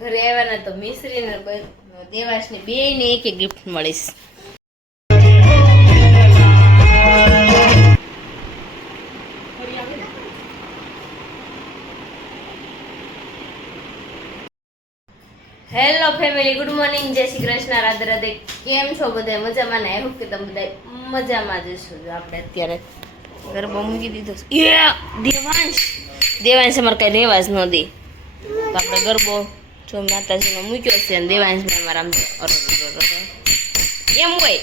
ઘરે આવ્યા ને તો મિશ્રી ને દેવાશ ને બે ને એક ગિફ્ટ મળીશ. હેલો ફેમિલી, ગુડ મોર્નિંગ, જય શ્રી કૃષ્ણ, રાધે રાધે. કેમ છો બધા? મજામાં ને? આઈ હોપ કે તમે બધા મજામાં જ છો. આપણે અત્યારે ગરબો મૂકી દીધો છે. દેવાંશ અમારે કઈ રહેવા જ ન દે, તો આપણે ગરબો જો માતાજીનો મૂક્યો છે ને દેવાંશ ને અમારા આમ એમ હોય.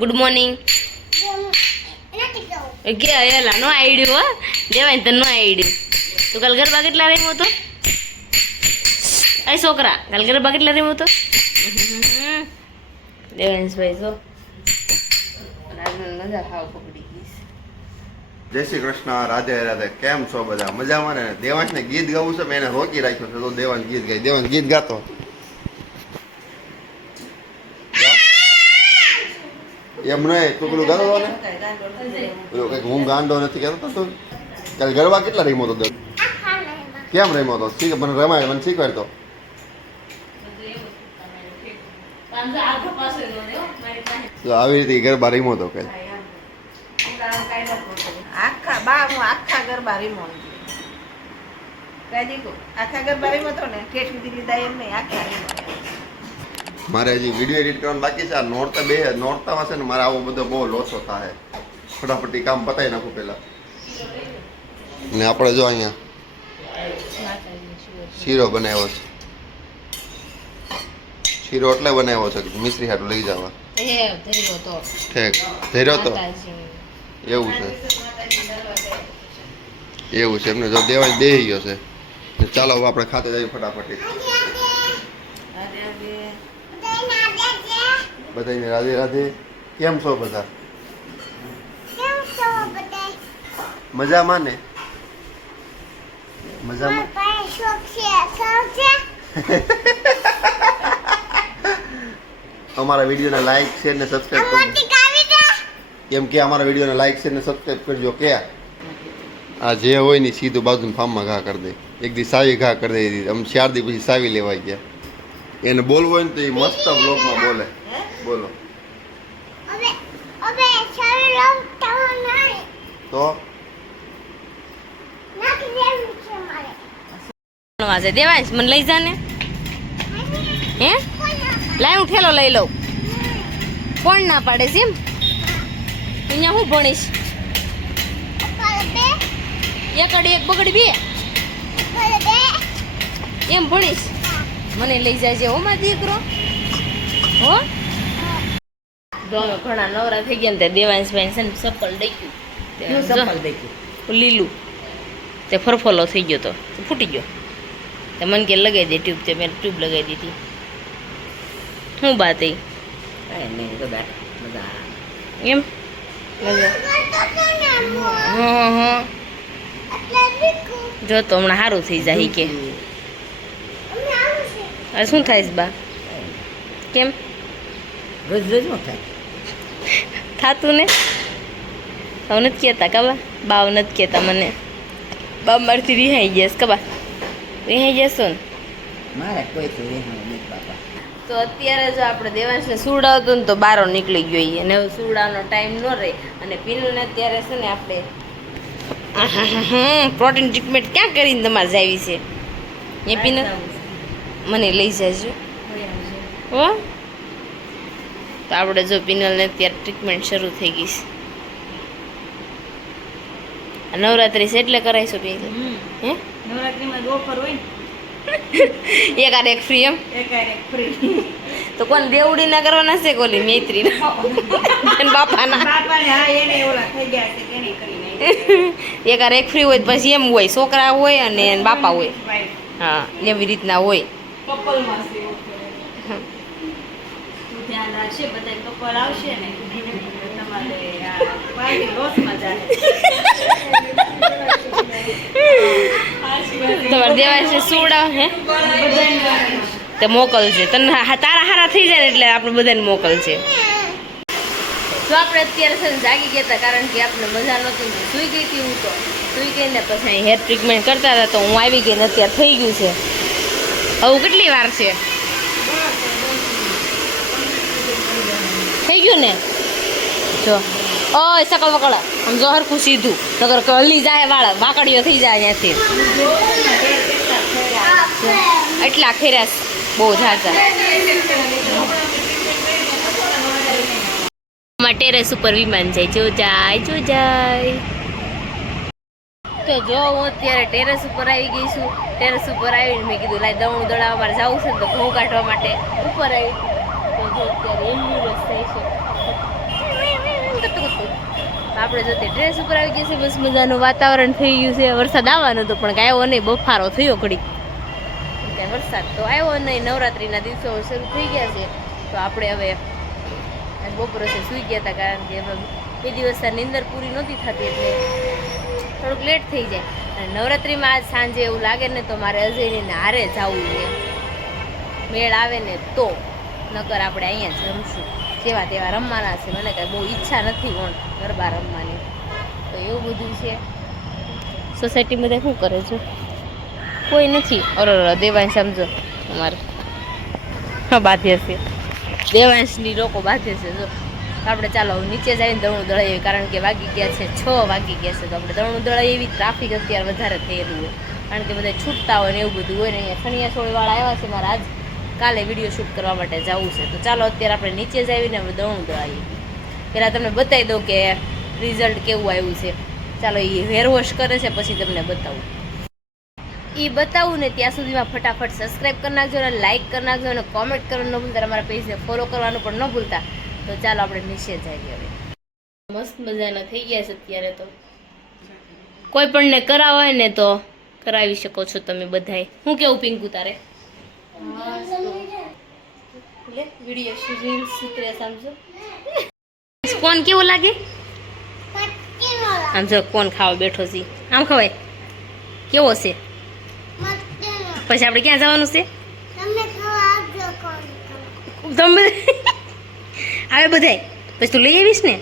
ગુડ મોર્નિંગ કે એલા નો આઈડ્યું હો દેવાંશ, તને નો આઈડ્યું. તું કાલ ગરબા કેટલા રમ્યો હતો? અરે છોકરા, કાલ ગરબા કેટલા રમ્યો હતો? દેવાંશભાઈ જો મજા ખાવ પકડી ગઈ. જય શ્રી કૃષ્ણ, રાધે રાધે. કેમ છો બધા? મજામાં ને? દેવાંશ ને ગીત ગાવું છે, મેં એને રોકી રાખ્યો છે તો દેવાંશ ગીત ગાય. દેવાંશ ગીત ગાતો. એમ નહીં, તું પેલું ગાતો ને પેલું કઈક હું ગાંડો નથી કહેતો તો. કાલે ગરબા કેટલા રમ્યો હતો? કેમ રમ્યો હતો? શીખ મને રમાય, મને શીખવાડતો. તો આવી રીતે ગરબા રમ્યો હતો કાલે. આખા ગરબા રીમો આખા ગરબા રીમો તો ને ઠેઠ સુધી લીધા એમ નહીં, આખા રીમો. મારે હજી વિડીયો એડિટ કરવાનું બાકી છે. આ નોરતામાં છે ને મારે આવો બધો બહુ લોસો થાય. ફટાફટી કામ પતાવી નાખું પેલા. ને આપણે જો અહીંયા શીરો બનાવ્યો છે. શીરો એટલે બનાવ્યો છે કે મિશ્રી હાટું લઈ જવા. ઠીક, ધર્યો તો એવું છે. એવું છે એમને જો દેવાય બેહી ગયો છે. ચાલો હવે આપણે ખાતે જઈએ ફટાફટી. બધાને રાધે રાધે. કેમ છો બધા? મજામાં ને? મજામાં. અમારા વિડીયોને લાઈક શેર ને સબસ્ક્રાઇબ કરજો. એમ કે અમારા વિડીયોને લાઈક શેર ને સબસ્ક્રાઇબ કરજો. કે આ જે હોય ને સીધું બાજુના ફાર્મમાં ઘા કરી દે. એક દી સાવી ઘા કરી દે. આમ 4 દી પછી સાવી લેવાઈ ગયા. એને બોલવું હોય ને તો એ મસ્ત બ્લોગમાં બોલે. બોલો તો વાજે દેવાંશ મને લઈ જા ને. હે લાય, હું ઠેલો લઈ લઉં. કોણ ના પાડે છે? એમ અહીંયા હું ભણીશ? એકડી એક બગડી બે એમ ભણીશ? મને લઈ જાય હો મારો દીકરો. હો ઘણા નવરા થઈ ગયા ને તે દેવાંશભાઈ છે ને સપલ ડેક્યું લીલું તે ફરફોલો થઈ ગયો તો ફૂટી ગયો. તે મને કે લગાવી દે ટ્યુબ. તે મેં ટ્યુબ લગાવી દીધી. શું વાત એ? એમ હા જો તો હમણાં સારું થઈ જાય કે હવે શું થાય છે બા? કેમ થાતું ને? હવે નથી કહેતા કબા? બાવ નથી કહેતા મને. બા મારથી રિહાઈ ગયા કબા? રિહાઈ જશો ને? તો અત્યારે જો આપણે દેવાંશને સુવડાવતો ને તો બારો નીકળી ગયો અને હવે સુવડાવવાનો ટાઈમ ન રહે. અને પીનુને અત્યારે છે ને આપણે પ્રોટીન ટ્રીટમેન્ટ ક્યાં કરીને તમારે જાવી છે? એ પીનુ મને લઈ જાજો હો. તો આપણે જો પિનલને અત્યારે ટ્રીટમેન્ટ શરૂ થઈ ગઈ છે. નવરાત્રી છે એટલે કરાવીશું પીનલ? હે નવરાત્રીમાં ઓફર હોય ને એક આર એક ફ્રી. એમ એક ફ્રી. તો કોણ દેવડી ના કરવાના છે? કોલી મૈત્રી ના બાપાના. એક આર એક ફ્રી હોય પછી એમ હોય છોકરા હોય અને બાપા હોય. હા એવી રીતના હોય. ધ્યાન રાખશે બધા કપલ આવશે ને તમારે પાર્ટી લોસમાં જાય. તમારે દેવાંશને સુવડાવ હે તે મોકલજે. તને તારા હારા થઈ જાય ને એટલે આપણે બધાને મોકલજે. જો આપણે અત્યારે છે ને જાગી ગયા હતા કારણ કે આપણે મજા નહોતી, સુઈ ગઈ હતી હું તો. સુઈ ગઈ ને પછી અહીં હેર ટ્રીટમેન્ટ કરતા હતા તો હું આવી ગઈ ને અત્યારે થઈ ગયું છે. હવે કેટલી વાર છે? થઈ ગયું ને? જો ઓય સકળ વકળ આમ જો હરખું સીધું નગર હલી જાય વાળ વાકડીઓ થઈ જાય અહીંયાથી. એટલા ખેરાશ બહુ ઝાઝા. ટેરેસ ઉપર વિમાન જાય જો જાય. તો જો હું અત્યારે ટેરેસ ઉપર આવી ગઈ છું. ટેરેસ ઉપર આવીને મેં કીધું લાઈ દવણું દળાવવા મારે જવું છે તો ઘઉં કાઢવા માટે ઉપર આવી. તો જો અત્યારે એમ્બ્યુલન્સ થાય છે. આપણે જો ટેરેસ ઉપર આવી ગયા છે બસ મજાનું વાતાવરણ થઈ ગયું છે. વરસાદ આવવાનો હતો પણ કાંઈ આવ્યો નહીં, બફારો થયો ઘડી. વરસાદ તો આવ્યો નહીં. નવરાત્રિના દિવસો શરૂ થઈ ગયા છે તો આપણે હવે બપોરે સૂઈ ગયા હતા કારણ કે એ દિવસ નીંદર પૂરી નહોતી થતી એટલે થોડુંક લેટ થઈ જાય. અને નવરાત્રિમાં આજ સાંજે એવું લાગે ને તો મારે અજયને હારે જવું છે. મેળ આવે ને તો, નકર આપણે અહીંયા જ રમશું. જેવા તેવા રમવાના છે. મને કાંઈ બહુ ઈચ્છા નથી કોણ ગરબા રમવાની. તો એવું બધું છે. સોસાયટી બધા શું કરે છે? કોઈ નથી. અરે દેવાંશ સમજો અમારે હા બાધ્ય છે. દેવાંશની લોકો બાંધે છે. જો આપણે ચાલો નીચે જઈને દળું દળાવીએ કારણ કે વાગી ગયા છે 6 વાગી ગયા છે. તો આપણે દળું દળાવીએ. એવી ટ્રાફિક અત્યારે વધારે થયેલું હોય કારણ કે બધા છૂટતા હોય ને એવું બધું હોય ને. અહીંયા ખણિયા છોડીવાળા આવ્યા છે. મારે આજ કાલે વિડીયો શૂટ કરવા માટે જવું છે. તો ચાલો અત્યારે આપણે નીચે જ આવીને હવે દળું દળાવીએ. પહેલાં તમને બતાવી દઉં કે રિઝલ્ટ કેવું આવ્યું છે. ચાલો એ હેર વોશ કરે છે પછી તમને બતાવું. એ બતાવું ને ત્યાં સુધીમાં ફટાફટ સબસ્ક્રાઈબ કરી નાખજો અને લાઇક કરી નાખજો અને કોમેન્ટ કરવાનું ન ભૂલતા. અમારા પેજને ફોલો કરવાનું પણ ન ભૂલતા. તો ચાલો આપણે નીચે જઈએ હવે. મસ્ત મજાના થઈ ગયા છે અત્યારે. તો કોઈ પણને કરાવો હોય ને તો કરાવી શકો છો તમે બધાય. હું કેવું પિંકુ તારે? વિડીયો રીલ્સ ઉતરે સમજો. કોણ કેવો લાગે? આમ જો કોણ ખાવા બેઠો છે. આમ ખવાય કેવો છે? પછી આપણે ક્યાં જવાનું છે? તમે આવે બધાય પછી તું લઈ આવીશ ને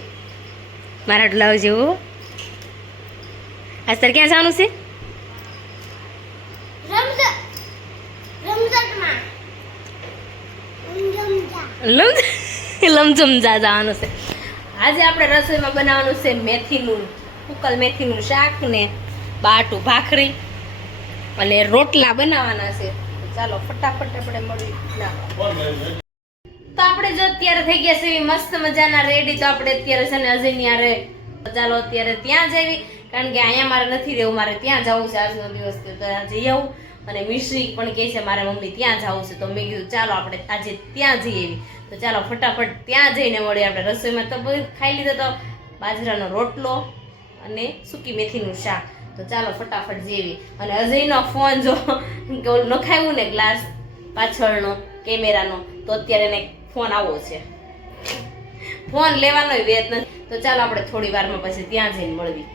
મારા આટલું લાવજે. હો આજ તારે ક્યાં જવાનું છે? લમઝમજા જવાનું છે. આજે આપણે રસોઈમાં બનાવવાનું છે મેથીનું ઉકલ મેથીનું શાક ને બાટું ભાખરી અને રોટલા બનાવવાના છે. ચાલો ફટાફટ આપણે મળી. તો આપણે જો અત્યારે થઈ ગયા છે મસ્ત મજાના રેડી. તો આપણે અત્યારે છે ને અજયની હારે ચાલો અત્યારે ત્યાં જઈએ કારણ કે અહીંયા મારે નથી રહેવું. મારે ત્યાં જવું છે આજનો દિવસ. તો જઈ આવું. અને મિશ્રી પણ કહે છે મારા મમ્મી ત્યાં જવું છે. તો મેં કીધું ચાલો આપણે આજે ત્યાં જઈએ એવી. તો ચાલો ફટાફટ ત્યાં જઈને મળીએ. આપણે રસોઈમાં તો બધું ખાઈ લીધો તો બાજરાનો રોટલો અને સૂકી મેથીનું શાક. તો ચાલો ફટાફટ જેવી. અને અજયનો ફોન જો નખાયું ને ગ્લાસ પાછળનો કેમેરાનો તો અત્યારે એને ફોન આવો છે. ફોન લેવાનો વેત નથી. તો ચાલો આપણે થોડી વારમાં પછી ત્યાં જઈને મળવી.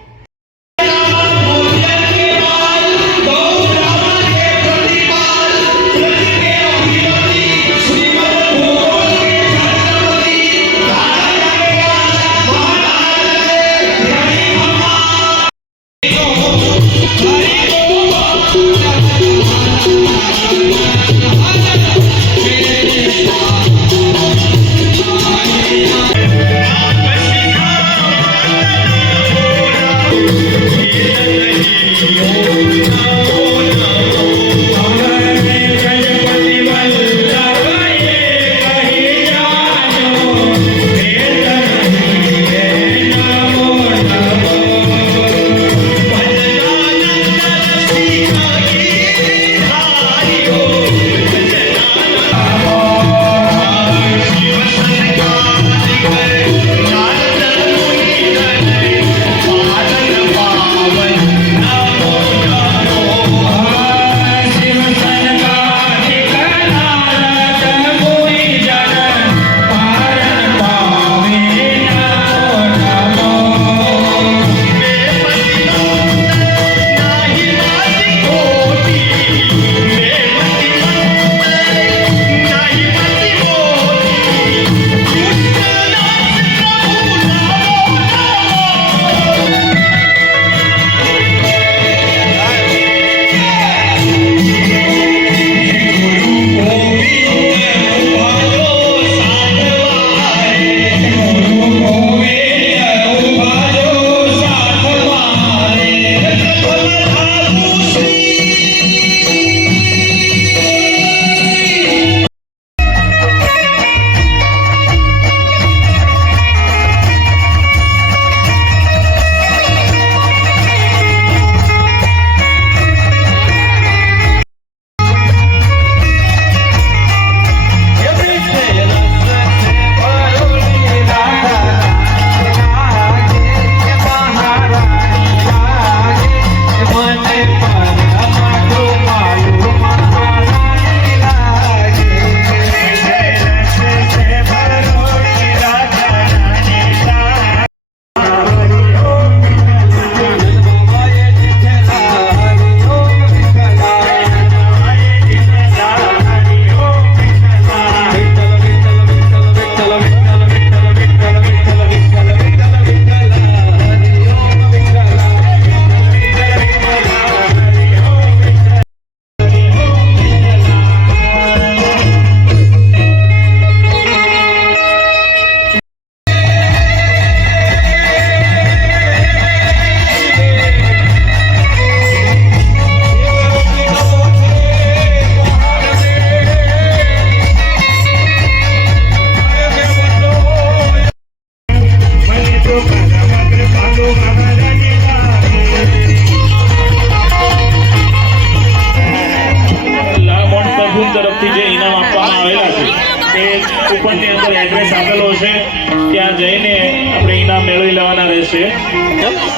જઈને આપણે ઇનામ મેળવી લેવાના રહેશે.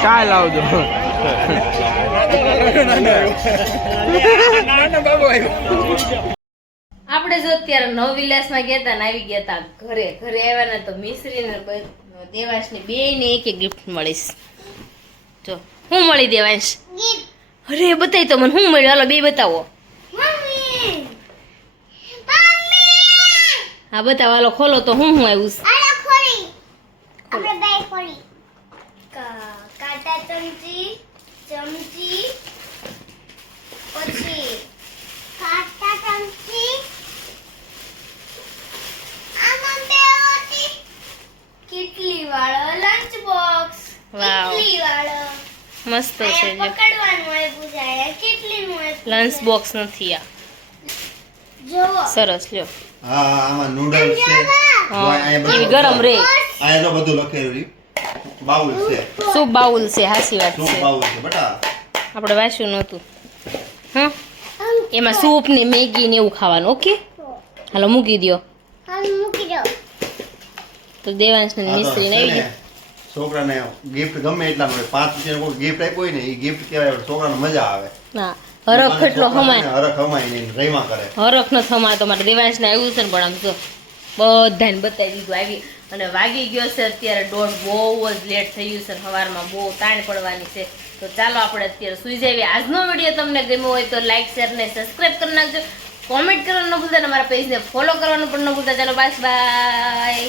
કાલ આવજો. આપણે જો અત્યારે નવ વિલાસમાં ગયા હતા ને આવી ગયા હતા ઘરે આવ્યા ને તો મિશ્રીને દેવાંશને બેયને એક એક ગિફ્ટ મળીશ. જો હું મળી દેવાંશ? અરે બતાય તો મને શું મળ્યું, હાલો બે બતાવો. હા બતાવો, હાલો ખોલો તો હું આવ્યું છે. કાંટા ચમચી પછી કાંટા ચમચી આમાં બે હતી કેટલી વાળો લંચ બોક્સ વાવ. કેટલી વાળો મસ્ત છે. જો પકડવાનું હોય પૂજાય કેટલી નું હોય લંચ બોક્સ નથી આ, જોવો સરસ લ્યો. હા આમાં નૂડલ્સ છે. હા, ઈ ગરમ રે. આયા તો બધું લખેલું રહ્યું. બાઉલ છે. સૂપ બાઉલ છે, હાસી વાત શું છે. બાઉલ છે બેટા? આપણે વાંચ્યું નહોતું. હા એમાં સૂપ ને મેગી ને એવું ખાવાનું. ઓકે હાલો મૂકી દ્યો. હવે મૂકી દો તો દેવાંશ ને આ તો મિસ્ત્રી ને છે આવી ને, છોકરાને ગિફ્ટ ગમે એટલા મળે. 5 રૂપિયાનો કોઈ ગિફ્ટ આપ્યો હોય ને એ ગિફ્ટ કહેવાય. છોકરાને મજા આવે. ના હરખ એટલો હમાય, હરખ હમાય ને રહીમાં કરે. હરખ ન થમાય. તો મારે દેવાંશ ને આવ્યું છે ને, પણ આમ જો બધાને બતાવી દીધું આવી. અને વાગી ગયો છે અત્યારે 1:30. બહુ જ લેટ થઈ ગયું છે, સવારમાં બહુ તાણ પડવાની છે. તો ચાલો આપણે અત્યારે સુઈ જઈએ. આજનો વિડીયો તમને ગમ્યો હોય તો લાઈક શેર ને સબસ્ક્રાઈબ કરી નાખજો. કોમેન્ટ કરવાનું ન ભૂલતા, અને મારા પેજને ફોલો કરવાનું પણ ન ભૂલતા. ચાલો બાય બાય.